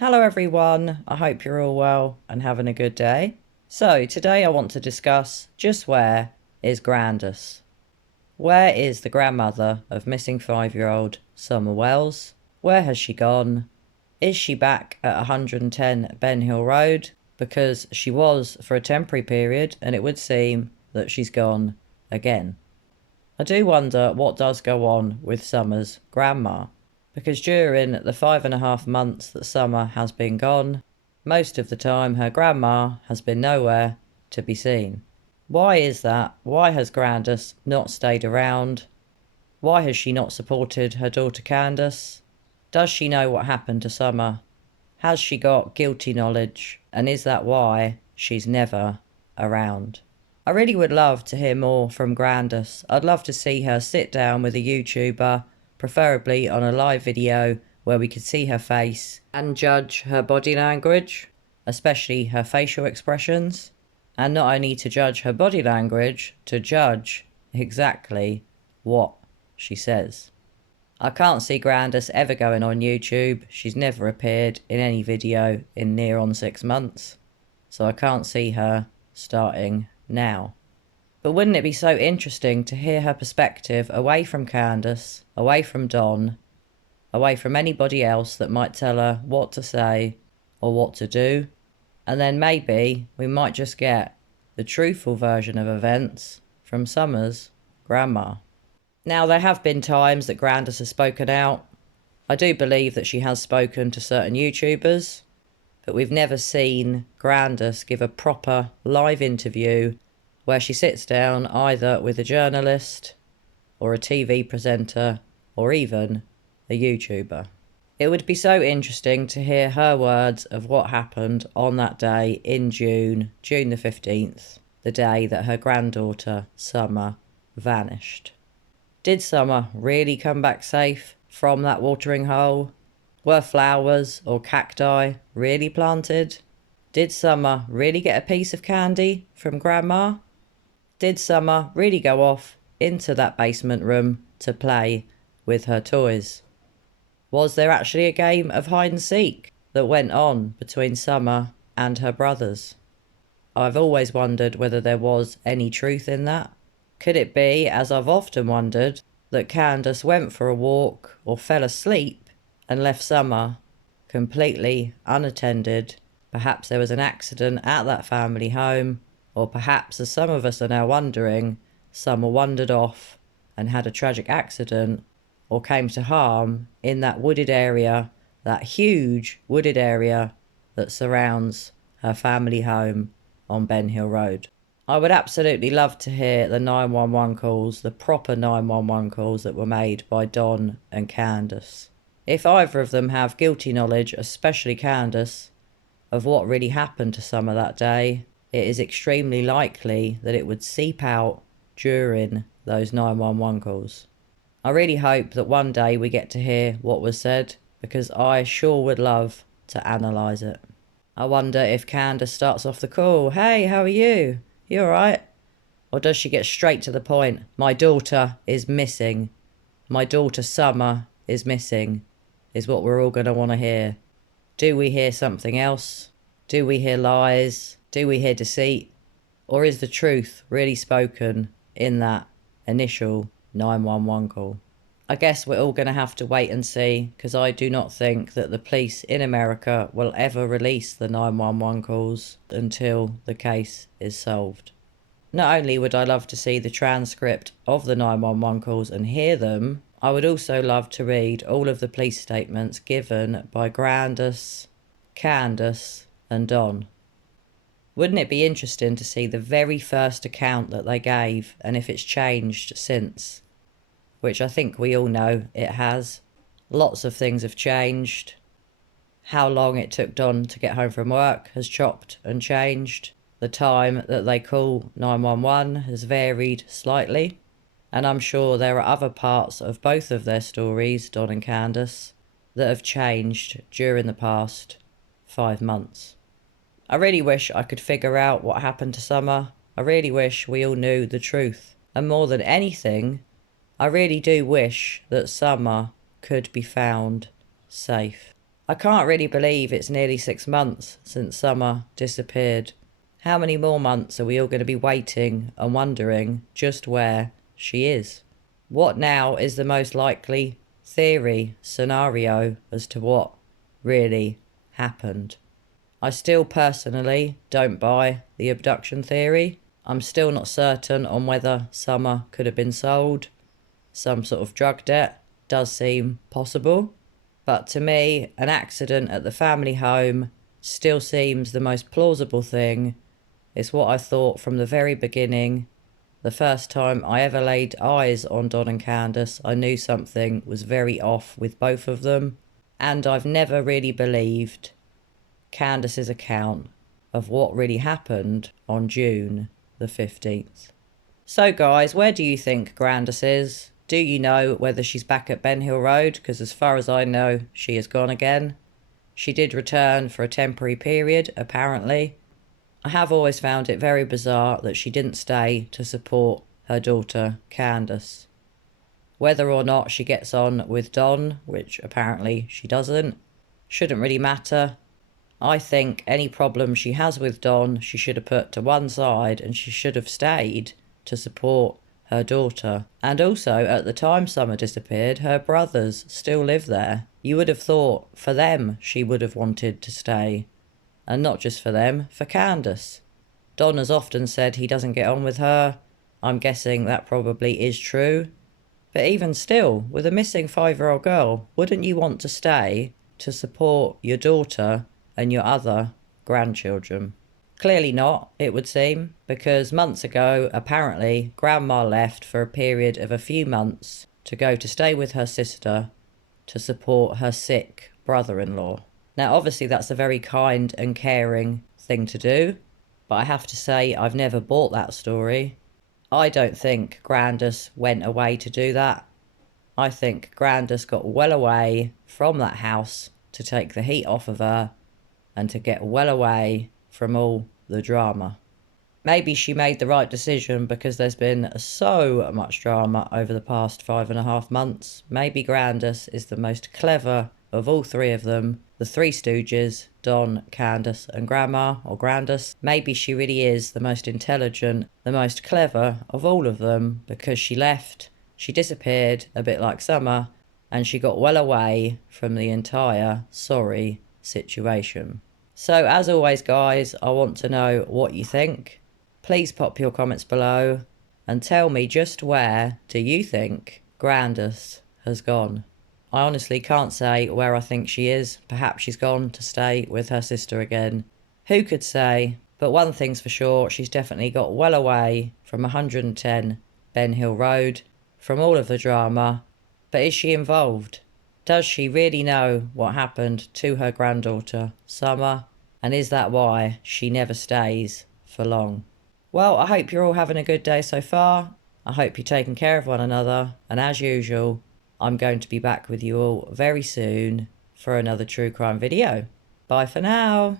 Hello everyone, I hope you're all well and having a good day. So today I want to discuss just where is Grandus? Where is the grandmother of missing 5-year-old SummerWells? Where has she gone? Is she back at 110 Ben Hill Road? Because she was for a temporary period and it would seem that she's gone again. I do wonder what does go on with Summer's grandma. Because during the 5.5 months that Summer has been gone, most of the time her grandma has been nowhere to be seen. Why is that? Why has Grandus not stayed around? Why has she not supported her daughter Candus? Does she know what happened to Summer? Has she got guilty knowledge? And is that why she's never around? I really would love to hear more from Grandus. I'd love to see her sit down with a YouTuber, preferably on a live video where we could see her face and judge her body language, especially her facial expressions. And not only to judge her body language, to judge exactly what she says. I can't see Grandus ever going on YouTube. She's never appeared in any video in near on 6 months. So I can't see her starting now. But wouldn't it be so interesting to hear her perspective away from Candus, away from Don, away from anybody else that might tell her what to say or what to do? And then maybe we might just get the truthful version of events from Summer's grandma. Now, there have been times that Grandus has spoken out. I do believe that she has spoken to certain YouTubers, but we've never seen Grandus give a proper live interview where she sits down either with a journalist or a TV presenter or even a YouTuber. It would be so interesting to hear her words of what happened on that day in June the 15th, the day that her granddaughter, Summer, vanished. Did Summer really come back safe from that watering hole? Were flowers or cacti really planted? Did Summer really get a piece of candy from Grandma? Did Summer really go off into that basement room to play with her toys? Was there actually a game of hide and seek that went on between Summer and her brothers? I've always wondered whether there was any truth in that. Could it be, as I've often wondered, that Candus went for a walk or fell asleep and left Summer completely unattended? Perhaps there was an accident at that family home, or perhaps, as some of us are now wondering, Summer wandered off and had a tragic accident or came to harm in that wooded area, that huge wooded area that surrounds her family home on Ben Hill Road. I would absolutely love to hear the 911 calls, the proper 911 calls that were made by Don and Candus. If either of them have guilty knowledge, especially Candus, of what really happened to Summer that day, it is extremely likely that it would seep out during those 911 calls. I really hope that one day we get to hear what was said, because I sure would love to analyse it. I wonder if Candus starts off the call, "Hey, how are you? You alright?" Or does she get straight to the point? "My daughter is missing. My daughter Summer is missing," is what we're all going to want to hear. Do we hear something else? Do we hear lies? Do we hear deceit? Or is the truth really spoken in that initial 911 call? I guess we're all going to have to wait and see, because I do not think that the police in America will ever release the 911 calls until the case is solved. Not only would I love to see the transcript of the 911 calls and hear them, I would also love to read all of the police statements given by Grandus, Candus and Don. Wouldn't it be interesting to see the very first account that they gave and if it's changed since? Which I think we all know it has. Lots of things have changed. How long it took Don to get home from work has chopped and changed. The time that they call 911 has varied slightly. And I'm sure there are other parts of both of their stories, Don and Candus, that have changed during the past 5 months. I really wish I could figure out what happened to Summer. I really wish we all knew the truth. And more than anything, I really do wish that Summer could be found safe. I can't really believe it's nearly 6 months since Summer disappeared. How many more months are we all going to be waiting and wondering just where she is? What now is the most likely theory, scenario as to what really happened? I still personally don't buy the abduction theory. I'm still not certain on whether Summer could have been sold. Some sort of drug debt does seem possible. But to me, an accident at the family home still seems the most plausible thing. It's what I thought from the very beginning. The first time I ever laid eyes on Don and Candace, I knew something was very off with both of them. And I've never really believed Candace's account of what really happened on June the 15th. So guys, where do you think Grandus is? Do you know whether she's back at Ben Hill Road? Because as far as I know, she has gone again. She did return for a temporary period, apparently. I have always found it very bizarre that she didn't stay to support her daughter, Candace. Whether or not she gets on with Don, which apparently she doesn't, shouldn't really matter. I think any problem she has with Don, she should have put to one side and she should have stayed to support her daughter. And also, at the time Summer disappeared, her brothers still live there. You would have thought for them she would have wanted to stay. And not just for them, for Candace. Don has often said he doesn't get on with her. I'm guessing that probably is true. But even still, with a missing 5-year-old girl, wouldn't you want to stay to support your daughter and your other grandchildren? Clearly not, it would seem, because months ago, apparently, Grandma left for a period of a few months to go to stay with her sister to support her sick brother-in-law. Now, obviously, that's a very kind and caring thing to do, but I have to say I've never bought that story. I don't think Grandus went away to do that. I think Grandus got well away from that house to take the heat off of her and to get well away from all the drama. Maybe she made the right decision because there's been so much drama over the past 5.5 months. Maybe Grandus is the most clever of all three of them, the Three Stooges, Don, Candace and Grandma, or Grandus. Maybe she really is the most intelligent, the most clever of all of them because she left, she disappeared, a bit like Summer, and she got well away from the entire sorry situation. So as always guys, I want to know what you think. Please pop your comments below and tell me just where do you think Grandus has gone. I honestly can't say where I think she is. Perhaps she's gone to stay with her sister again. Who could say? But one thing's for sure, she's definitely got well away from 110 Ben Hill Road, from all of the drama. But is she involved? Does she really know what happened to her granddaughter, Summer? And is that why she never stays for long? Well, I hope you're all having a good day so far. I hope you're taking care of one another. And as usual, I'm going to be back with you all very soon for another true crime video. Bye for now.